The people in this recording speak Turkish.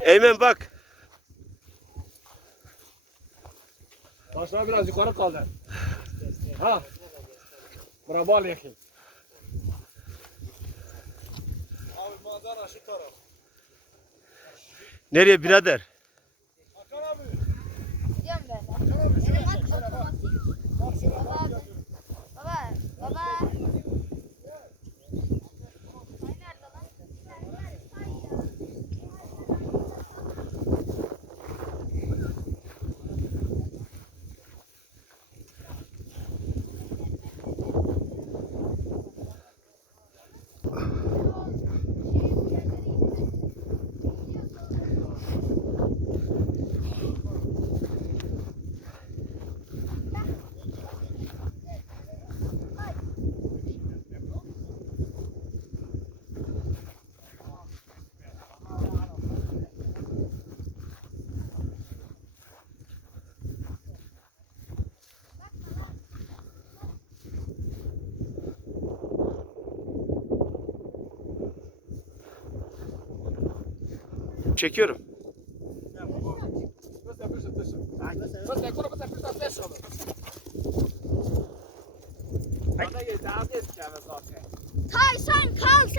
Eymen bak. Taşlar biraz yukarı kaldı. Ha. Bravo Aleyküm. Abi manzara şu taraf. Nereye birader? Çekiyorum. Taysan kalk